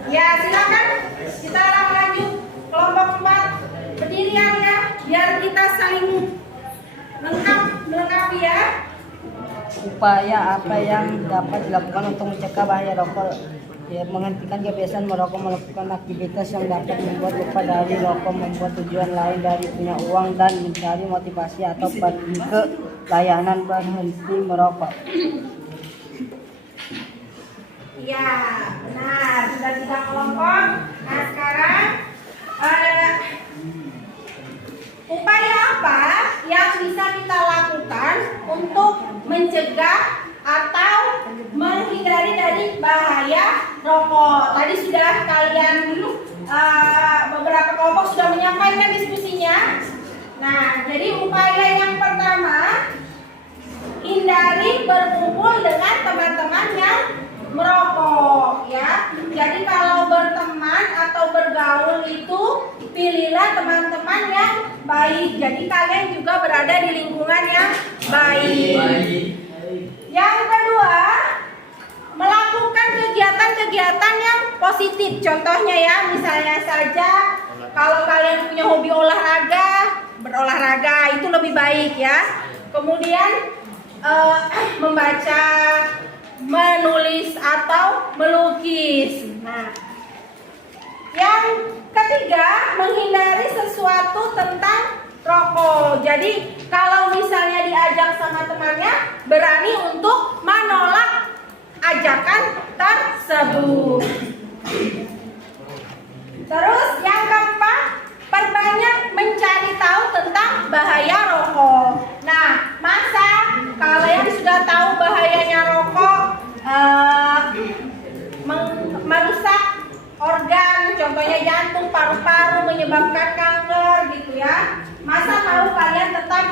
Ya silakan kita lanjut kelompok 4 berdirian ya, biar kita saling melengkapi ya. Upaya apa yang dapat dilakukan untuk mencegah bahaya rokok? Ya, menghentikan kebiasaan merokok, melakukan aktivitas yang dapat membuat lupa dari rokok, membuat tujuan lain dari punya uang, dan mencari motivasi atau pergi ke layanan berhenti merokok. Iya, benar. Sudah 3 kelompok. Nah, sekarang upaya apa yang bisa kita lakukan untuk mencegah atau menghindari dari bahaya rokok? Tadi sudah kalian beberapa kelompok sudah menyampaikan diskusinya. Nah, jadi upaya yang pertama, hindari berkumpul dengan teman-teman yang merokok ya. Jadi kalau berteman atau bergaul itu pilihlah teman-teman yang baik. Jadi kalian juga berada di lingkungan yang baik. Yang kedua, melakukan kegiatan-kegiatan yang positif. Contohnya ya, misalnya saja kalau kalian punya hobi olahraga, berolahraga itu lebih baik ya. Kemudian membaca, menulis atau melukis. Nah, yang ketiga, menghindari sesuatu tentang rokok. Jadi kalau misalnya diajak sama temannya, berani untuk menolak ajakan tersebut. Terus yang keempat, perbanyak mencari tahu tentang bahaya rokok. Nah, masa kalian sudah tahu bahayanya rokok merusak organ, contohnya jantung, paru-paru, menyebabkan kanker gitu ya. Masa mau kalian tetap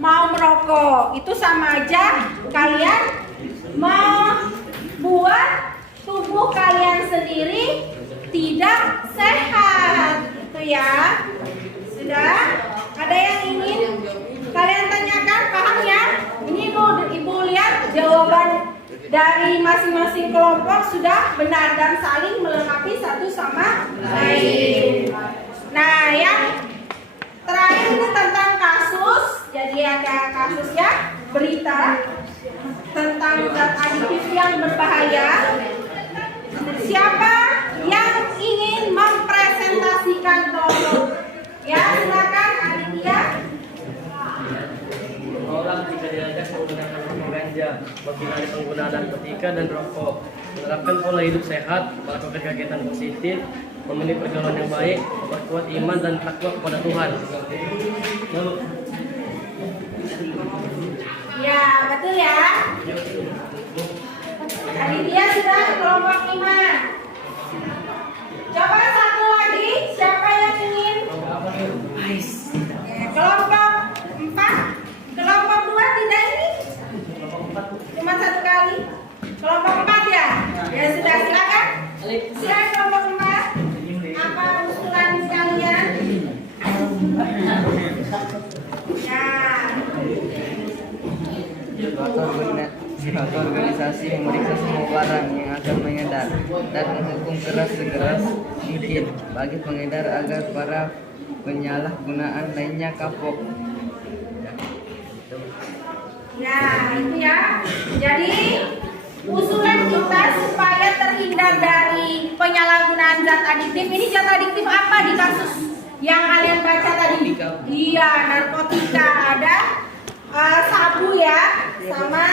mau merokok? Itu sama aja kalian membuat tubuh kalian sendiri tidak sehat gitu ya. Sudah? Ada yang ingin kalian tanyakan? Paham ya? Ini ibu lihat jawaban dari masing-masing kelompok sudah benar dan saling melengkapi satu sama lain. Nah, yang terakhir ini tentang kasus. Jadi ada kasus ya, berita tentang zat aditif yang berbahaya. Siapa yang ingin mempresentasikan rokok? Ya, silakan Aditya. Orang jika diajak menggunakan rokok ganja, menghindari penggunaan narkotika dan rokok, menerapkan pola hidup sehat, melakukan kegiatan positif, memilih pergaulan yang baik, berkuat iman dan takwa kepada Tuhan. Ya, betul ya. Aditya sudah kelompok 5. Coba satu lagi, siapa yang ingin? Kelompok 4. Kelompok 2 tidak ini? Cuma satu kali. Kelompok 4 ya? Ya sudah, silakan. Silakan kelompok 4. Apa usulan kalian? Suatu organisasi memeriksa semua barang yang akan mengedar dan menghukum keras sekeras mungkin bagi pengedar agar para penyalahgunaan lainnya kapok. Ya, itu ya. Jadi usulan kita supaya terhindar dari penyalahgunaan dengan zat adiktif. Ini zat adiktif apa di kasus yang kalian baca tadi? Iya, narkotika. Ada sabu ya, sama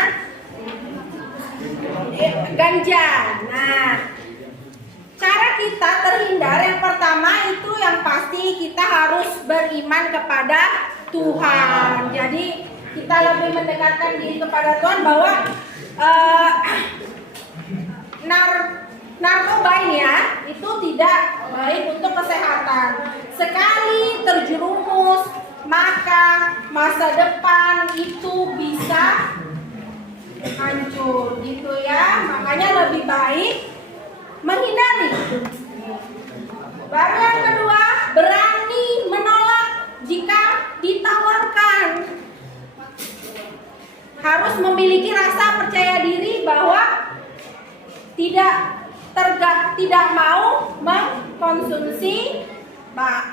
ganja. Nah, cara kita terhindar yang pertama itu yang pasti kita harus beriman kepada Tuhan. Jadi kita lebih mendekatkan diri kepada Tuhan bahwa narkoba ini ya itu tidak baik untuk kesehatan. Sekali terjerumus maka masa depan itu bisa hancur gitu ya. Makanya lebih baik menghindari. Baru yang kedua, berani menolak jika ditawarkan. Harus memiliki rasa percaya diri bahwa tidak mau mengkonsumsi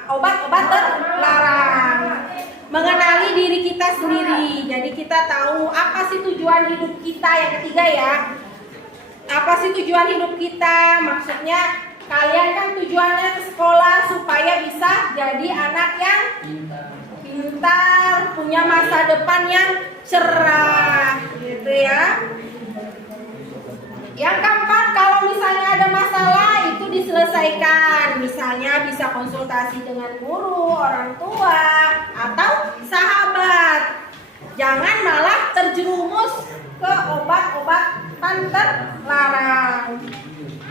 obat-obat terlarang. Mengenali diri kita sendiri. Jadi kita tahu apa sih tujuan hidup kita. Yang ketiga ya, apa sih tujuan hidup kita? Maksudnya kalian kan tujuannya ke sekolah supaya bisa jadi anak yang pintar, punya masa depan yang cerah, gitu ya. Yang keempat, kalau misalnya ada masalah itu diselesaikan. Misalnya bisa konsultasi dengan guru, orang tua, atau sahabat. Jangan malah terjerumus ke obat-obatan terlarang.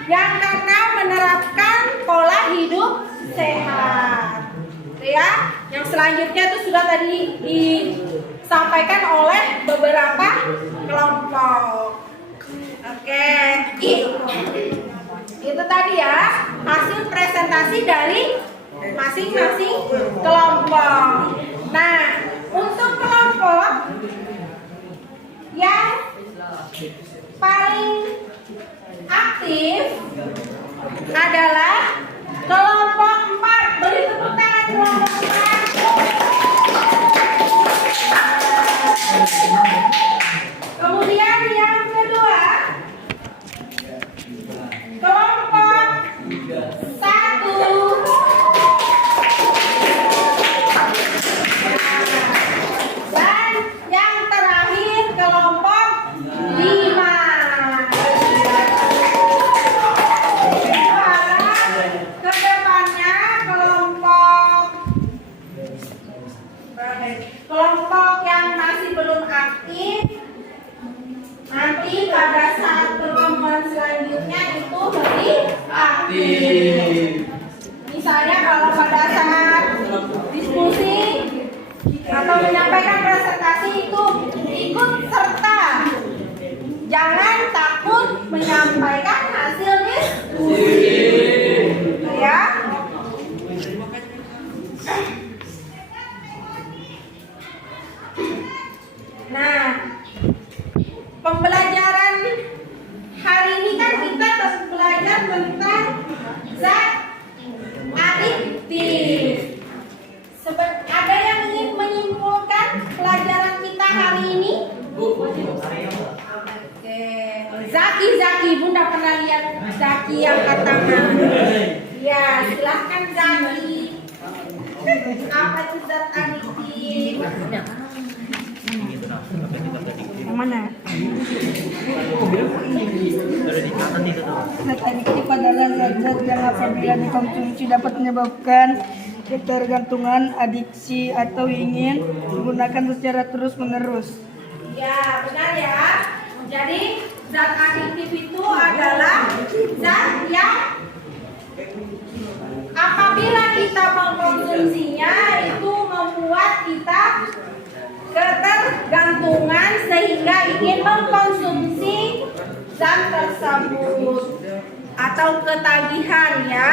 Yang keenam, menerapkan pola hidup sehat. Ya, yang selanjutnya itu sudah tadi disampaikan oleh beberapa kelompok. Oke, itu tadi ya hasil presentasi dari masing-masing kelompok. Nah, untuk kelompok yang paling aktif adalah kelompok 4. Beri tepuk tangan kelompok 4. Kemudian yang kedua, kelompok 1. Dan yang terakhir kelompok 5. Kedepannya kelompok yang masih belum aktif, nanti pada saat pertemuan selanjutnya itu lebih aktif. Misalnya kalau pada saat diskusi atau menyampaikan presentasi itu ikut serta. Jangan takut menyampaikan hasil diskusi. Ya. Nah, pembelajaran hari ini kan kita terus belajar tentang zat adiktif. Ada yang ingin menyimpulkan pelajaran kita hari ini? Oke, Zaki, Bunda pernah lihat Zaki yang angkat tangan? Ya, silahkan Zaki. Apa itu zat adiktif? Yang mana? Zat adiktif adalah zat-zat yang apabila dikonsumsi dapat menyebabkan ketergantungan, adiksi, atau ingin menggunakan secara terus-menerus. Ya, benar ya. Jadi zat adiktif itu adalah zat yang apabila kita mengkonsumsinya itu membuat kita ketergantungan sehingga ingin mengkonsumsi zat tersebut atau ketagihan ya.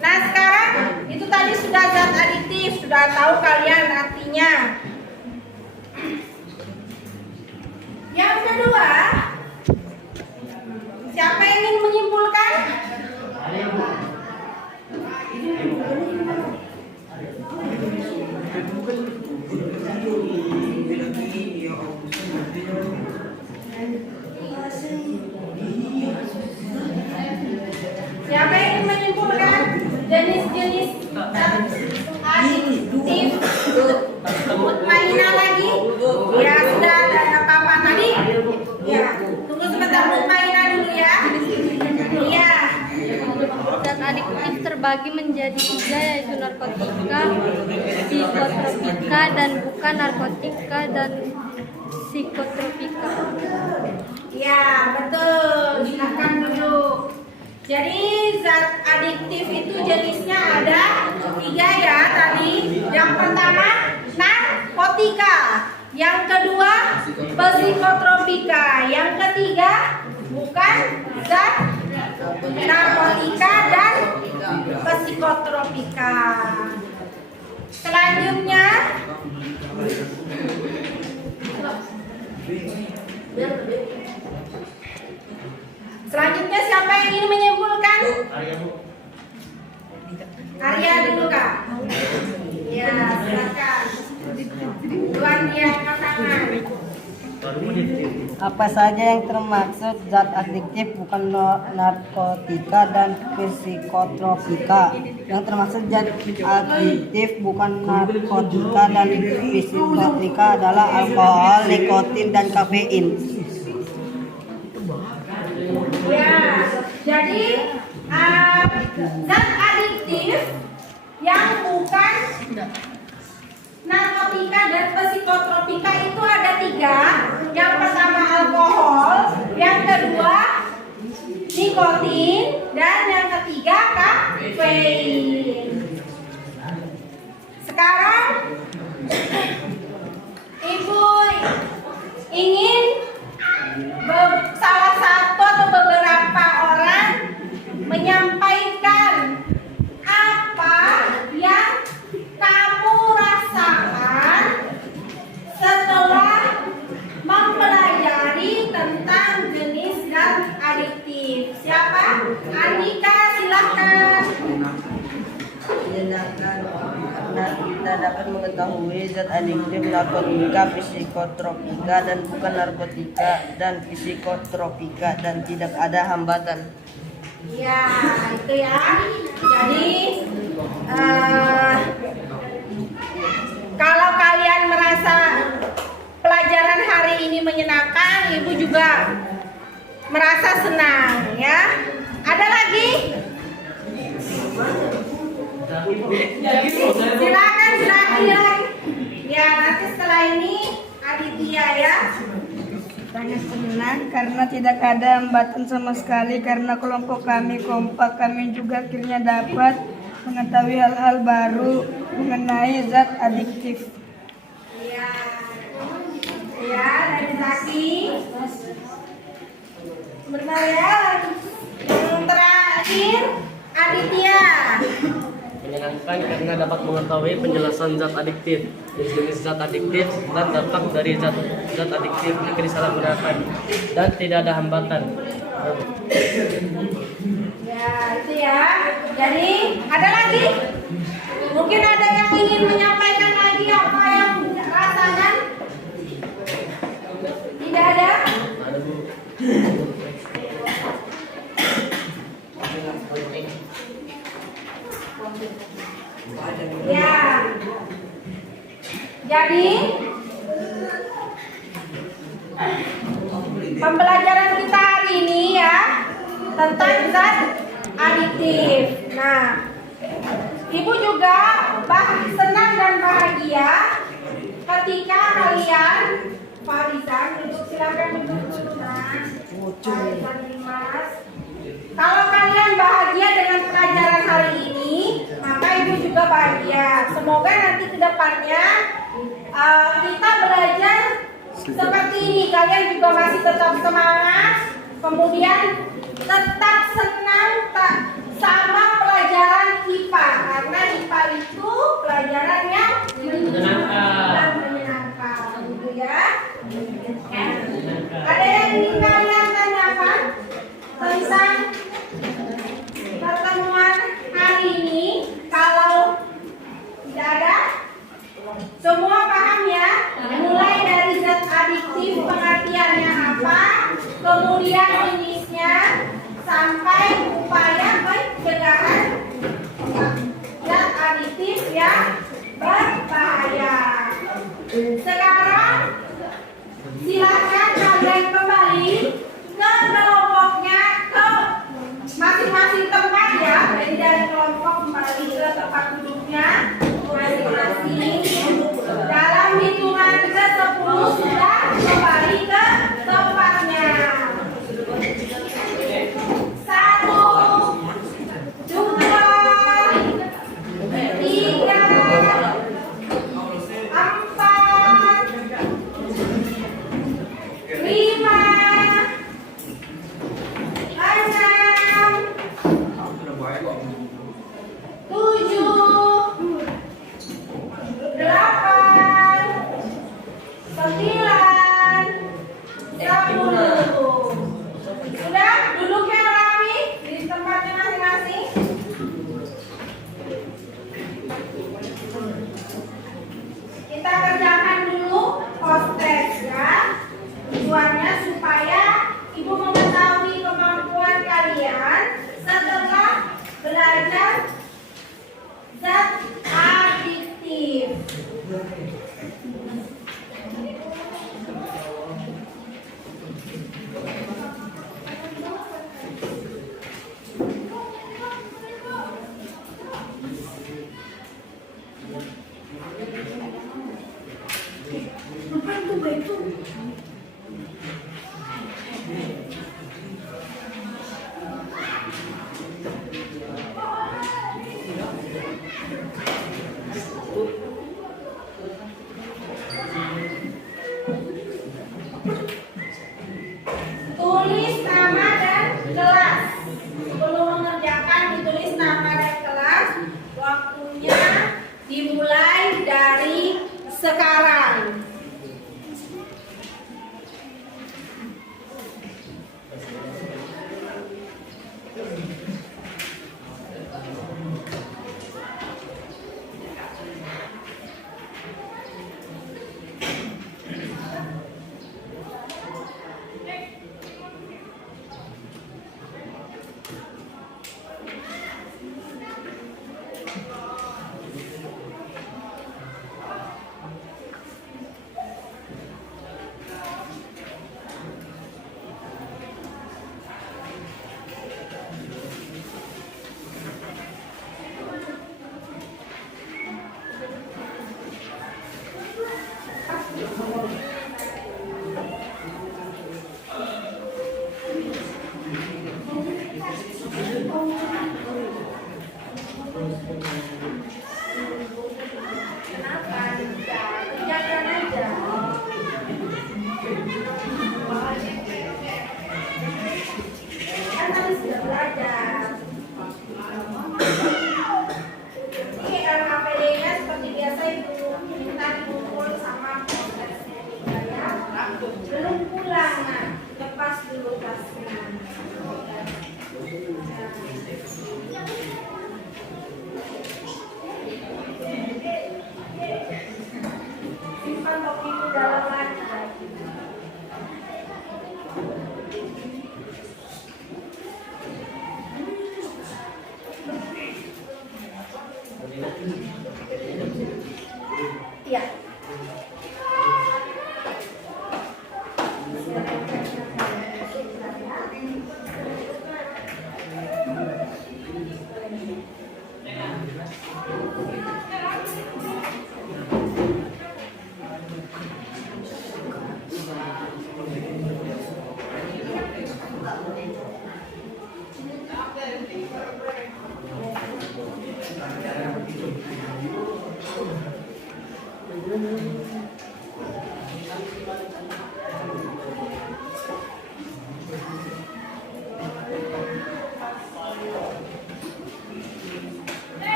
Nah, sekarang itu tadi sudah zat adiktif, sudah tahu kalian artinya. Yang kedua, siapa yang ingin menyimpulkan? Siapa yang ingin terbagi menjadi 3, yaitu narkotika, psikotropika, dan bukan narkotika dan psikotropika. Ya, betul. Silakan duduk. Jadi zat adiktif itu jenisnya ada 3 ya tadi. Yang pertama narkotika, yang kedua psikotropika, yang ketiga bukan zat narkotika dan psikotropika. Selanjutnya siapa yang ingin menyimpulkan? Arya dulu Kak. Ya, silakan. Tuan dia angkat tangan. Apa saja yang termaksud zat adiktif bukan narkotika dan psikotropika? Yang termaksud zat adiktif bukan narkotika dan psikotropika adalah alkohol, nikotin, dan kafein. Ya, jadi zat adiktif yang bukan narkotika dan psikotropika itu ada 3. Yang pertama alkohol, yang kedua nikotin, dan yang ketiga kafein. Sekarang Ibu ingin salah satu atau beberapa orang menyampaikan apa yang kamu rasakan setelah mempelajari tentang jenis zat adiktif. Siapa? Andika, silakan. Karena kita dapat mengetahui zat adiktif narkotika, psikotropika, dan bukan narkotika dan psikotropika, dan tidak ada hambatan. Ya, itu ya. Jadi kalau kalian merasa pelajaran hari ini menyenangkan, Ibu juga merasa senang ya. Ada lagi? Silakan lagi. Ya, nanti setelah ini Aditya ya. Sangat senang karena tidak ada hambatan sama sekali, karena kelompok kami kompak. Kami juga akhirnya dapat mengetahui hal-hal baru mengenai zat adiktif. Ya, dari Zaki. Benar ya. Yang terakhir Aditya. Menyenangkan karena dapat mengetahui penjelasan zat adiktif, jenis zat adiktif, dan dampak dari zat adiktif jika disalahgunakan, dan tidak ada hambatan. Ya, itu ya. Jadi, ada lagi? Mungkin ada yang ingin menyampaikan lagi apa yang rasakan? Tidak ada? Ya. Jadi pembelajaran kita hari ini ya tentang zat adiktif. Nah, Ibu juga senang dan bahagia ketika kalian Farizan duduk, silakan duduk dulu Mas. Farizan Dimas. Kalau kalian bahagia dengan pelajaran hari ini, maka Ibu juga bahagia. Semoga nanti ke depannya kita belajar seperti ini. Kalian juga masih tetap semangat, kemudian tetap senang sama pelajaran IPA. Karena IPA itu pelajaran yang menyenangkan, gitu ya. Ada yang ingin kalian tanyakan tentang pertemuan hari ini? Kalau tidak ada, semua paham ya? Mulai dari zat adiktif, pengertiannya apa, kemudian jenisnya, sampai upaya pencegahan zat adiktif yang berbahaya. Sekarang silakan kalian kembali ke kelompoknya, ke masing-masing tempat ya, dari kelompok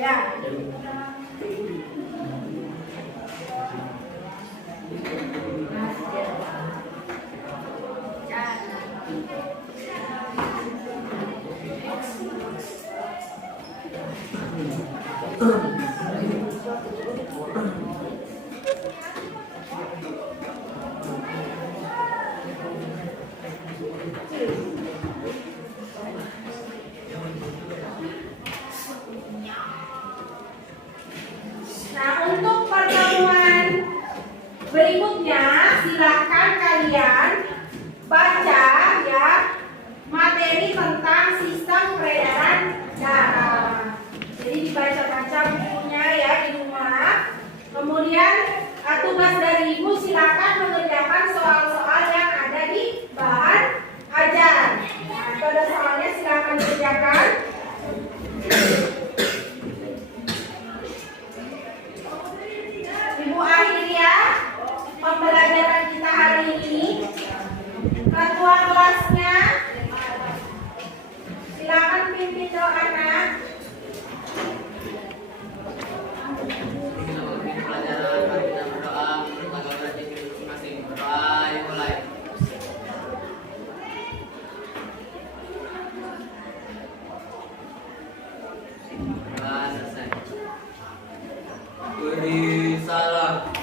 Ya. Nah, untuk pertemuan berikutnya silakan kalian baca ya materi tentang sistem peredaran darah. Jadi dibaca-baca bukunya ya di rumah. Kemudian tugas dari ibu silakan mengerjakan soal-soal yang ada di bahan ajar. Nah, itu ada soalnya silakan dikerjakan. Ibu akhiri ya pembelajaran kita hari ini. Ketua kelasnya silakan pimpin doa anak. Pelajaran mari kita berdoa menurut agama dan diri masing-masing. Berdoa dimulai. Selesai. Beri salam.